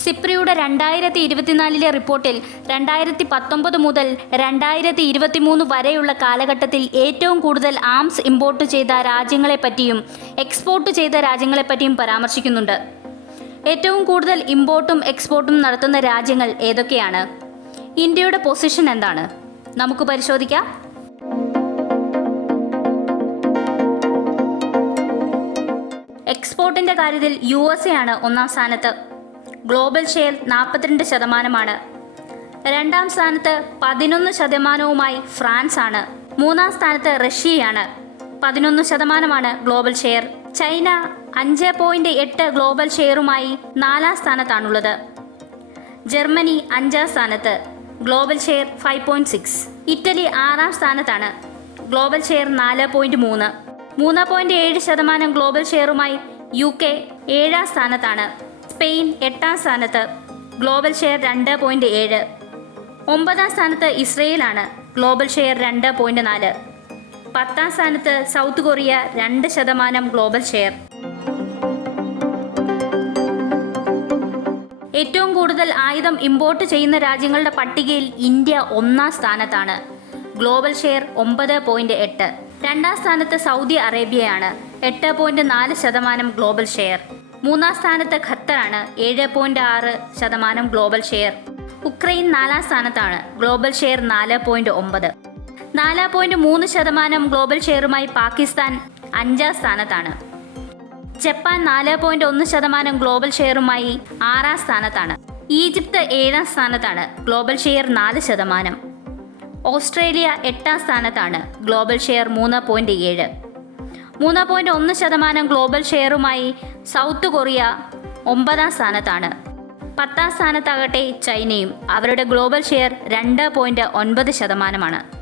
സിപ്രിയുടെ രണ്ടായിരത്തി ഇരുപത്തിനാലിലെ റിപ്പോർട്ടിൽ രണ്ടായിരത്തി പത്തൊമ്പത് മുതൽ രണ്ടായിരത്തി ഇരുപത്തിമൂന്ന് വരെയുള്ള കാലഘട്ടത്തിൽ ഏറ്റവും കൂടുതൽ ആംസ് ഇമ്പോർട്ട് ചെയ്ത രാജ്യങ്ങളെപ്പറ്റിയും എക്സ്പോർട്ട് ചെയ്ത രാജ്യങ്ങളെപ്പറ്റിയും പരാമർശിക്കുന്നുണ്ട്. ഏറ്റവും കൂടുതൽ ഇമ്പോർട്ടും എക്സ്പോർട്ടും നടത്തുന്ന രാജ്യങ്ങൾ ഏതൊക്കെയാണ്? ഇന്ത്യയുടെ പൊസിഷൻ എന്താണ്? നമുക്ക് പരിശോധിക്കാം. എക്സ്പോർട്ടിന്റെ കാര്യത്തിൽ യു എസ് എ ആണ് ഒന്നാം സ്ഥാനത്ത്. ഗ്ലോബൽ ഷെയർ നാൽപ്പത്തിരണ്ട് ശതമാനമാണ്. രണ്ടാം സ്ഥാനത്ത് പതിനൊന്ന് ശതമാനവുമായി ഫ്രാൻസ് ആണ്. മൂന്നാം സ്ഥാനത്ത് റഷ്യയാണ്. പതിനൊന്ന് ശതമാനമാണ് ഗ്ലോബൽ ഷെയർ. ചൈന അഞ്ച് പോയിന്റ് എട്ട് ഗ്ലോബൽ ഷെയറുമായി നാലാം സ്ഥാനത്താണുള്ളത്. ജർമ്മനി അഞ്ചാം സ്ഥാനത്ത് global share five point six. Italy ആറാം സ്ഥാനത്താണ് ഗ്ലോബൽ ഷെയർ നാല് പോയിന്റ് മൂന്ന്. മൂന്ന് പോയിന്റ് ഏഴ് ശതമാനം ഗ്ലോബൽ ഷെയറുമായി യു കെ ഏഴാം സ്ഥാനത്താണ്. സ്പെയിൻ എട്ടാം സ്ഥാനത്ത് ഗ്ലോബൽ ഷെയർ രണ്ട് പോയിന്റ് ഏഴ്. ഒമ്പതാം സ്ഥാനത്ത് ഇസ്രയേലാണ് ഗ്ലോബൽ ഷെയർ രണ്ട് പോയിന്റ് നാല്. പത്താം സ്ഥാനത്ത് സൗത്ത് കൊറിയ രണ്ട് ശതമാനം ഗ്ലോബൽ ഷെയർ. ഏറ്റവും കൂടുതൽ ആയുധം ഇമ്പോർട്ട് ചെയ്യുന്ന രാജ്യങ്ങളുടെ പട്ടികയിൽ ഇന്ത്യ ഒന്നാം സ്ഥാനത്താണ്. ഗ്ലോബൽ ഷെയർ ഒമ്പത് പോയിന്റ് എട്ട്. രണ്ടാം സ്ഥാനത്ത് സൗദി അറേബ്യയാണ്. എട്ട് പോയിന്റ് നാല് ശതമാനം ഗ്ലോബൽ ഷെയർ. മൂന്നാം സ്ഥാനത്ത് ഖത്തറാണ് ഏഴ് പോയിന്റ് ആറ് ശതമാനം ഗ്ലോബൽ ഷെയർ ഉക്രൈൻ നാലാം സ്ഥാനത്താണ് ഗ്ലോബൽ ഷെയർ നാല് പോയിന്റ് ഒമ്പത്. നാല് പോയിന്റ് മൂന്ന് ശതമാനം ഗ്ലോബൽ ഷെയറുമായി പാകിസ്ഥാൻ അഞ്ചാം സ്ഥാനത്താണ്. ജപ്പാൻ നാല് പോയിന്റ് ഒന്ന് ശതമാനം ഗ്ലോബൽ ഷെയറുമായി ആറാം സ്ഥാനത്താണ്. ഈജിപ്ത് ഏഴാം സ്ഥാനത്താണ് ഗ്ലോബൽ ഷെയർ നാല് ശതമാനം. ഓസ്ട്രേലിയ എട്ടാം സ്ഥാനത്താണ് ഗ്ലോബൽ ഷെയർ മൂന്ന് പോയിന്റ് ഏഴ്. മൂന്ന് പോയിന്റ് ഒന്ന് ശതമാനം ഗ്ലോബൽ ഷെയറുമായി സൗത്ത് കൊറിയ ഒമ്പതാം സ്ഥാനത്താണ്. പത്താം സ്ഥാനത്താകട്ടെ ചൈനയും അവരുടെ ഗ്ലോബൽ ഷെയർ രണ്ട് പോയിന്റ് ഒൻപത് ശതമാനമാണ്.